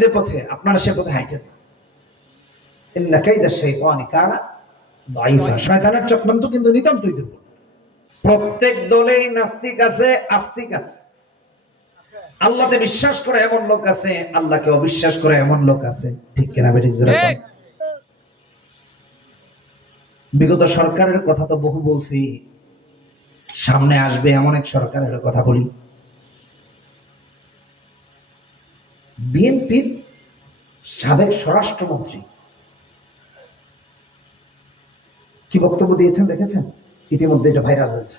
যে পথে আপনারা সে পথে হাঁটেন। ইন্না কাইদা শাইতানি কানা দাঈফা। শয়তানের চক্রান্ত কিন্তু নিতান্তই দুর্বল। প্রত্যেক দলেই নাস্তিক আছে, আস্তিক আছে। আল্লাহতে বিশ্বাস করে এমন লোক আছে, আল্লাহকে অবিশ্বাস করে এমন লোক আছে। ঠিক কিনা বেঠিক জোরে বলেন। বিগত সরকারের কথা তো বহু বলছি, সামনে আসবে এমন এক সরকারের কথা বলি। বিএনপির সাবেক স্বরাষ্ট্রমন্ত্রী কি বক্তব্য দিয়েছেন দেখেছেন? ইতিমধ্যে এটা ভাইরাল হয়েছে।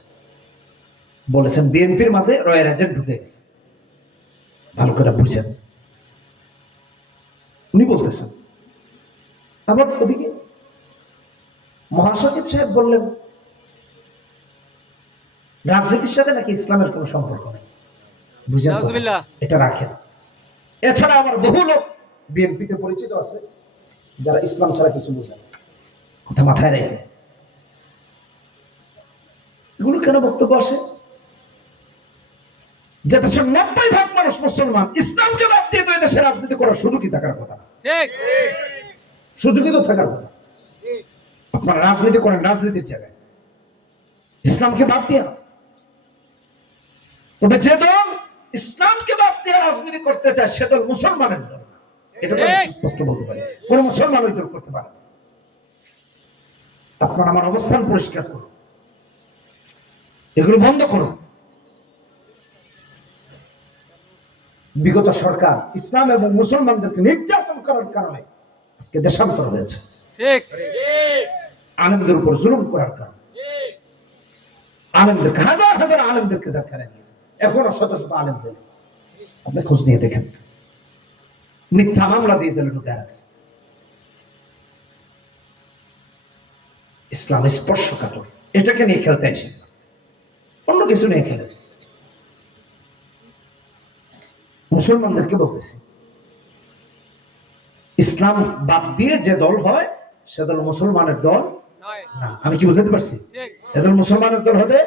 বলেছেন বিএনপির মাঝে রয়ের এজেন্ট ঢুকে গেছে। ভালো করে বুঝছেন উনি বলতেছেন। আবার ওদিকে মহাসচিব সাহেব বললেন রাজনীতির সাথে নাকি ইসলামের কোনো সম্পর্ক নেই। বুঝলেন? এটা রাখেন। এছাড়া আমার বহু লোক বিএনপিতে পরিচিত আছে যারা ইসলাম ছাড়া কিছু বোঝেন। কথা মাথায় রেখে এগুলো কেন বক্তব্য আসে? যে দেশের 90% মানুষ মুসলমান, ইসলামকে বাদ দিয়ে তো এদেশে রাজনীতি করার সুযোগই থাকার কথা। সুযোগই তো থাকার কথা। আপনারা রাজনীতি করেন রাজনীতির জায়গায়, ইসলামকে বাদ দিয়ে। তবে যে দল ইসলামকে বাদ দিয়ে রাজনীতি করতে চায় সে দল মুসলমানের দল। এটা তো স্পষ্ট বলতে পারি, কোন মুসলমান ওই দল করতে পারে। আপনারা আমার অবস্থান পরিষ্কার করুন, এগুলো বন্ধ করুন। বিগত সরকার ইসলাম এবং মুসলমানদেরকে নির্যাতন করার কারণে আজকে দেশান্তর হয়েছে। আলেমদের উপর জুলুম করার কারণে আলেমদেরকে হাজার হাজার আলেমদেরকে জেলখানায় নিয়েছে। এখনো শত শত আলেম জেলে। আপনি খোঁজ নিয়ে দেখেন। মিথ্যা মামলা দিয়ে জেলে ঢুকে রাখছে। ইসলাম স্পর্শকাতর, এটাকে নিয়ে খেলতে আসে, অন্য কিছু নিয়ে খেলে। মুসলমানদেরকে বলতেছি ইসলাম বাদ দিয়ে যে দল হয় সে দল মুসলমানের দল না। আমি কি বুঝতে পারছি? এ দল মুসলমানের দল হতে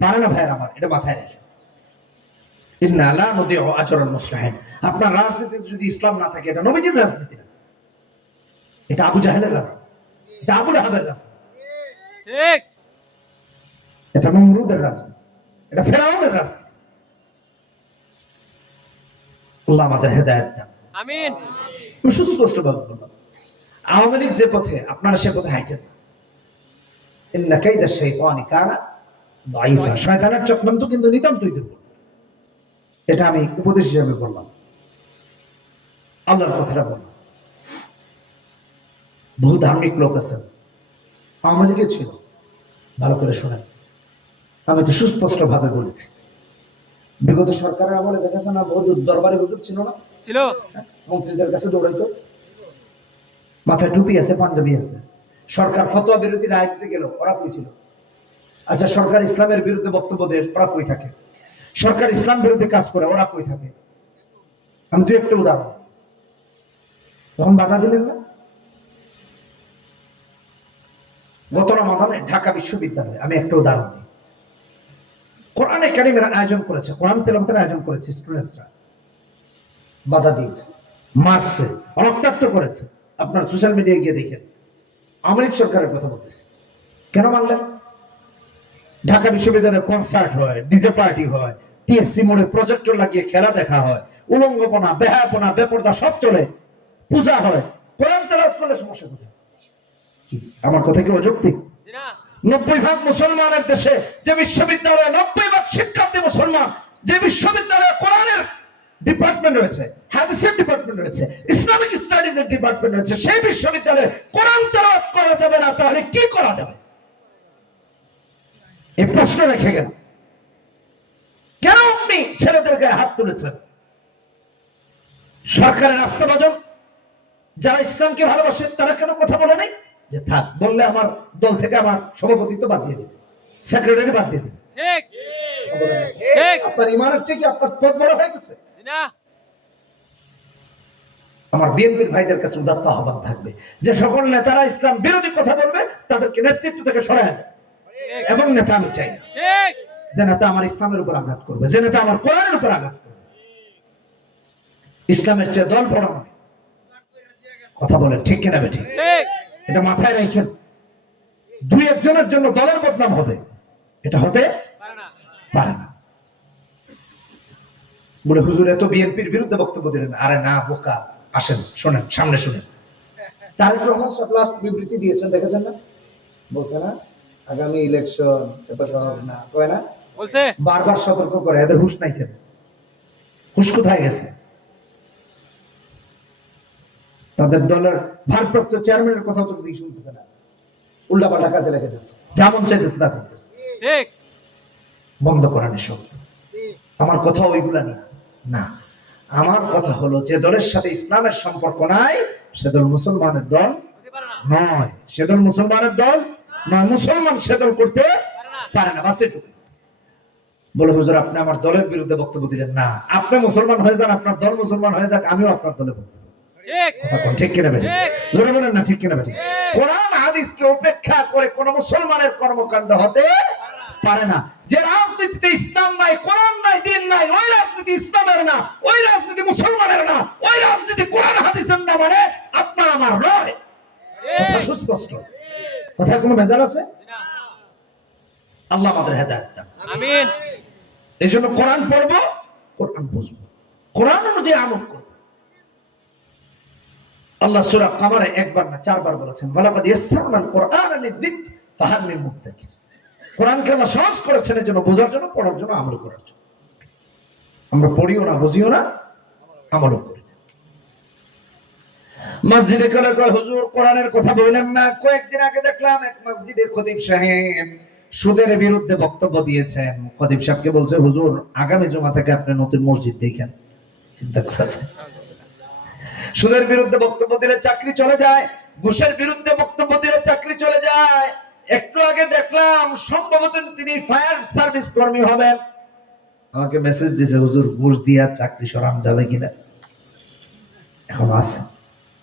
পারে না ভাইয়ের আমার, এটা মাথায় রেখে। ইন্না লা নুদিউ আজরাল মুসলিহিন। আপনার রাজনীতিতে যদি ইসলাম না থাকে এটা নবীজির রাজনীতি না, এটা আবু জাহেলের রাজনীতি, এটা আবু লাহাবের রাজনীতি, ঠিক, এটা নমরুদের রাজনীতি, এটা ফেরাউনের রাজনীতি। আল্লাহ আমাদের হেদায়েত দেন, আমিন। সুস্পষ্ট ভাবে বললাম, আওয়ামী লীগ যে পথে আপনারা সে পথে হাঁটেন। ইন্না কাইদা শাইতানি কানা দাঈফা। শয়তানের চক্রান্ত কিন্তু নিতান্তই দুর্বল। এটা আমি উপদেশ হিসেবে বললাম, আল্লাহর কথাটা বললাম। বহু ধার্মিক লোক আছেন আওয়ামী লীগে ছিল, ভালো করে শোনেন। আমি তো সুস্পষ্ট ভাবে বলেছি, বিগত সরকারের আমলে দেখেছেন না বহু দরবারে হুজুর ছিল না, ছিল, মন্ত্রীদের কাছে দৌড়াইতো, মাথায় টুপি আছে, পাঞ্জাবি আছে। সরকার ফতোয়া বিরোধী রায় দিতে গেল, ওরা কই ছিল? আচ্ছা, সরকার ইসলামের বিরুদ্ধে বক্তব্য দেয়, ওরা কই থাকে? সরকার ইসলাম বিরোধী কাজ করে, ওরা কই থাকে? আমি তো একটা উদাহরণ, তখন বাধা দিলেন না? গত রমাদানে ঢাকা বিশ্ববিদ্যালয়ে আমি একটা উদাহরণ দিই। কোরআনে কারিমের আয়োজন করেছে, কোরআন তেলাওয়াতের আয়োজন করেছে, স্টুডেন্টসরা বাধা দিয়েছে, মারছে, রক্তাক্ত করেছে। আপনার সোশ্যাল মিডিয়ায় গিয়ে দেখেন। আওয়ামী লীগ সরকারের কথা বলতেছে। কেন মানলেন? ঢাকা বিশ্ববিদ্যালয়ে কনসার্ট হয়, ডিজে পার্টি হয়, টিএসসি মোড়ে প্রজেক্টর লাগিয়ে খেলা দেখা হয়, উলঙ্গপনা, বেহায়াপনা, বেপরদা সব চলে, পূজা হয়, কোরআন তেলাওয়াত করলে সমস্যা কোথায়? কি আমার কথা কি অযৌক্তিক? 90% মুসলমানের দেশে যে বিশ্ববিদ্যালয়ে 90% শিক্ষার্থী মুসলমান, যে বিশ্ববিদ্যালয়ে কোরআনের ডিপার্টমেন্ট রয়েছে, হাদিসের ডিপার্টমেন্ট রয়েছে, ইসলামিক স্টাডিজের ডিপার্টমেন্ট রয়েছে, সেই বিশ্ববিদ্যালয়ে কোরআন তেলাওয়াত করা যাবে না, তাহলে কি করা যাবে? এই প্রশ্ন রেখে গেল। কেন আপনি ছেলেদের গায়ে হাত তুলেছেন? সরকারের আস্থাভাজন যারা ইসলামকে ভালোবাসেন তারা কেন কথা বলে নাই? যে থাক, বললে আমার দল থেকে আমার সভাপতিত্ব বাদ দিয়ে দেবে, সেক্রেটারি বাদ দিয়ে দেবে। আপনার ইমানের চেয়ে কি আপনার পদ বড় হয়ে গেছে? আমার বিএনপির ভাইদের কাছে উদাত্ত আহ্বান থাকবে যে সকল নেতারা ইসলাম বিরোধী কথা বলবে তাদেরকে নেতৃত্ব থেকে সরায় দেয়। এবং নেতা আমি চাই না যে নেতা আমার ইসলামের উপর আঘাত করবে, যে নেতা আমার কোরআনের উপর আঘাত করবে। ইসলামের চেয়ে দল বড় নয়। কথা বলেন ঠিক কিনা বেঠিক? এটা মাথায় রাখেন। দুই একজনের জন্য দলের বদনাম হবে, এটা হতে পারে না। বলে হুজুর এত বিএনপির বিরুদ্ধে বক্তব্য দিলেন। আরে না বোকা, আসেন শোনেন, সামনে শুনেন। তারেক রহমান সাহেব লাস্ট বিবৃতি দিয়েছেন, দেখেছেন না? বলছে না আগামী ইলেকশন এত সহজ না, কয় না? বলছে, বারবার সতর্ক করে। এদের হুঁশ নাই কেন? হুঁশ কোথায় গেছে? তাদের দলের ভারপ্রাপ্ত চেয়ারম্যানের কথা তো দিকে শুনতেছে না, উল্টাপাল্টা কাজে লেগে যাচ্ছে, যেমন চাইতেছে তা করতেছে। ঠিক, বন্ধ করেন এসব। আমার কথা ওইগুলা নিয়ে না, আমার কথা হলো যে দলের সাথে ইসলামের সম্পর্ক নাই সে দল মুসলমানের দল নয়, সে দল মুসলমানের দল নয়, মুসলমান সে দল করতে পারে না। বাস এটুকু। বলে হুজুর আপনি আমার দলের বিরুদ্ধে বক্তব্য দিলেন। না, আপনি মুসলমান হয়ে যান, আপনার দল মুসলমান হয়ে যাক, আমিও আপনার দলে বক্তব্য। ঠিক কিনা বেঠিক? জোরে বলেন না ঠিক কিনা বেঠিক? কোরআন হাদিসকে উপেক্ষা করে কোন মুসলমানের কর্মকাণ্ড হতে পারে না। যে রাজনীতিতে ইসলাম নাই, কোরআন নাই, দিন নাই, ওই রাজনীতি ইসলামের না, ওই রাজনীতি মুসলমানের না, ওই রাজনীতি কোরআন হাদিসের না, মানে আপনার আমার নয়। কথা সুস্পষ্ট। কথায় কোনো ভেজাল আছে? আল্লাহ আমাদের হেদায়েত দান। আমিন। এইজন্য কোরআন পড়বো, কোরআন বুঝবো, কোরআন অনুযায়ী আমল করব। আল্লাহ সূরা কামারে একবার না চারবার বলেছেন, ওয়ালাকাদ ইয়াসসারনাল কুরআনা লিযিকর ফাহাল মিন মুদ্দাকির। কোরআনকে আল্লাহ সহজ করেছেন এর জন্য, বোঝার জন্য, পড়ার জন্য, আমল করার জন্য। আমরা পড়িও না, বুঝিও না, আমলও করি না। মসজিদে করে হুজুর কোরআনের কথা বললেন না। কয়েকদিন আগে দেখলাম এক মসজিদে খতিব সাহেব সুদের বিরুদ্ধে বক্তব্য দিয়েছেন। খতিব সাহেবকে বলছে, হুজুর আগামী জুমা থেকে আপনি নতুন মসজিদ দেখেন। চিন্তা করেছেন? সুদের বিরুদ্ধে বক্তব্য দিলে চাকরি চলে যায়, ঘুষের বিরুদ্ধে বক্তব্য দিলে চাকরি চলে যায়। একটু আগে দেখলাম সম্ভবত তিনি ফায়ার সার্ভিস কর্মী হবেন। আমাকে মেসেজ দিয়েছে, হুজুর ঘুষ দিয়া চাকরি সরান যাবে কিনা। এখন আছে,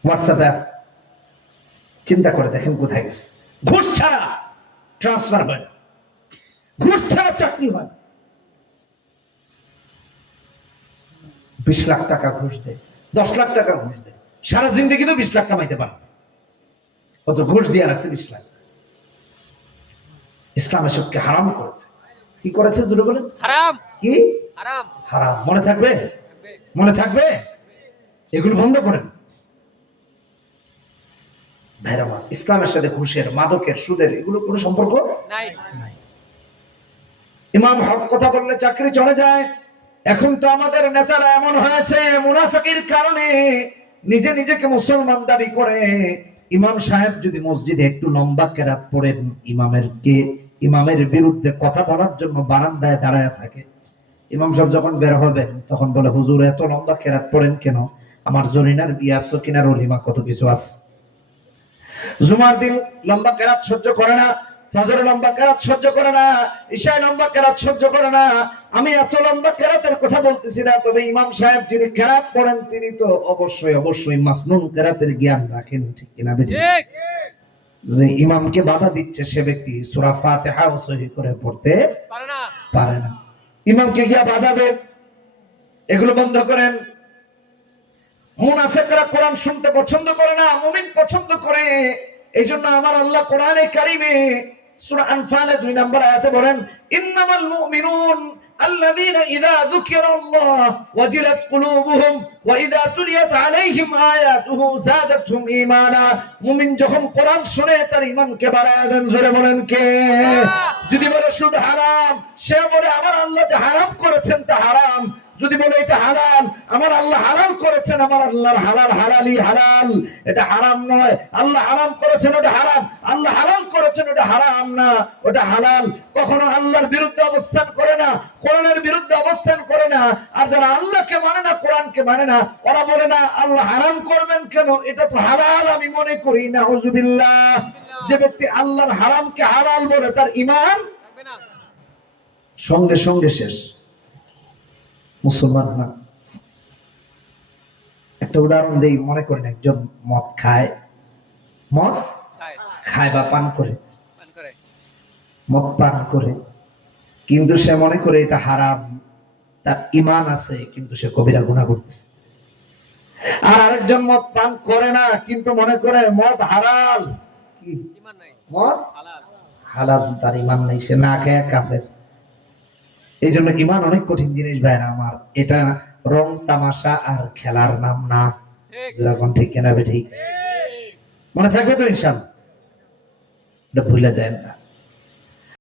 হোয়াটসঅ্যাপে আছে, চিন্তা করে দেখেন কোথায় গেছে। ঘুষ ছাড়া ট্রান্সফার হয়, ঘুষ ছাড়া চাকরি হয়। 20 লাখ টাকা ঘুষ দেয়, 10 লাখ টাকা ঘুষ দেয়, সারা জিন্দগি তো 20 লাখ কামাইতে পারে, কত ঘুষ দিয়ে রাখছে 20 লাখ। ইসলাম এসবকে হারাম করেছে। কি করেছে জুড়ে বলেন? হারাম। কি হারাম? হারাম। মনে থাকবে? মনে থাকবে? এগুলো বন্ধ করেন ভাইরা। ইসলামের সাথে ঘুষের, মাদকের, সুদের এগুলো কোনো সম্পর্ক নাই। ইমাম হক কথা বললে চাকরি চলে যায়। এখন তো আমাদের নেতারা এমন হয়েছে, মুনাফিকের কারণে নিজে নিজেকে মুসলমান দাবি করে। ইমাম সাহেব যদি মসজিদে একটু লম্বা কেরাত পড়েন, ইমামের বিরুদ্ধে কথা বলার জন্য বারান্দায় দাঁড়ায় থাকে। ইমাম সাহেব যখন বের হবেন তখন বলে, হুজুর এত লম্বা কেরাত পড়েন কেন? আমার জরিনার বিয়া, সকিনার ওলিমা, কত কিছু আছে। জুমার দিন লম্বা কেরাত সহ্য করে না, ফজরে লম্বা কেরাত সহ্য করে না, ইশায় লম্বা কেরাত সহ্য করে না। আমি এত লম্বা কেরাতের কথা বলতেছি না, তবে ইমাম সাহেব যিনি কেরাত পড়েন তিনি তো অবশ্যই মাসনুন কেরাতের জ্ঞান রাখেন। ঠিক কিনা বেঠিক? যে ইমামকে বাধা দিচ্ছে সে ব্যক্তি সূরা ফাতিহা সহি করে পড়তে পারে না, ইমামকে গিয়া বাধা দেন। এগুলো বন্ধ করেন। মুনাফিকরা কোরআন শুনতে পছন্দ করে না, মুমিন পছন্দ করে। এইজন্য আমার আল্লাহ কোরআনে কারিমে সূরা আনফালের 2 নম্বর আয়াতে বলেন, ইন্নামাল মুমিনুন আল্লাযীনা ইযা যুকিরাল্লাহ ওয়াজিলাত কুলুবুহুম ওয়া ইযা তুলিয়াত আলাইহিম আয়াতুহু যাদাতহুম ঈমানা। মুমিন যখন কোরআন শুনে তার ঈমানকে বাড়ায় দেন। জোরে বলেন কে? যদি বলে সুদ হারাম, সে বলে আমার আল্লাহ যে হারাম করেছেন তা হারাম। যদি বলে এটা হালাল, আমার আল্লাহ হালাল করেছেন, আমার আল্লাহর হালাল হালালই হালাল, এটা হারাম নয়। আল্লাহ হারাম করেছেন ওটা হারাম, আল্লাহ হালাল করেছেন ওটা হারাম না, ওটা হালাল। কখনো আল্লাহর বিরুদ্ধে অবস্থান করে না, কোরআনের বিরুদ্ধে অবস্থান করে না। আর যারা আল্লাহকে মানে না, কোরআনকে মানে না, ওরা বলে না আল্লাহ হারাম করবেন কেন, এটা তো হালাল আমি মনে করি। নাউযুবিল্লাহ। যে ব্যক্তি আল্লাহর হারামকে হালাল বলে তার ঈমান সঙ্গে সঙ্গে শেষ, মুসলমান না। একটা উদাহরণ দেই। মনে করেন একজন মদ খায় বা পান করে, মদ পান করে, কিন্তু সে মনে করে এটা হারাম। তার ঈমান আছে কিন্তু সে কবিরা গুনাহ করতেছে। আর আরেকজন মদ পান করে না কিন্তু মনে করে মদ হালাল। কি মদ হালাল, তার ইমান নেই, সে না খেয়ে কাফের। এই জন্য ইমান অনেক কঠিন জিনিস ভাইরা আমার। এটা রং তামাশা আর খেলার নাম না। যেরকম ঠিক কেনা ঠিক মনে থাকবে তো ইনশাল্লাহ, এটা ভুলে যায় না।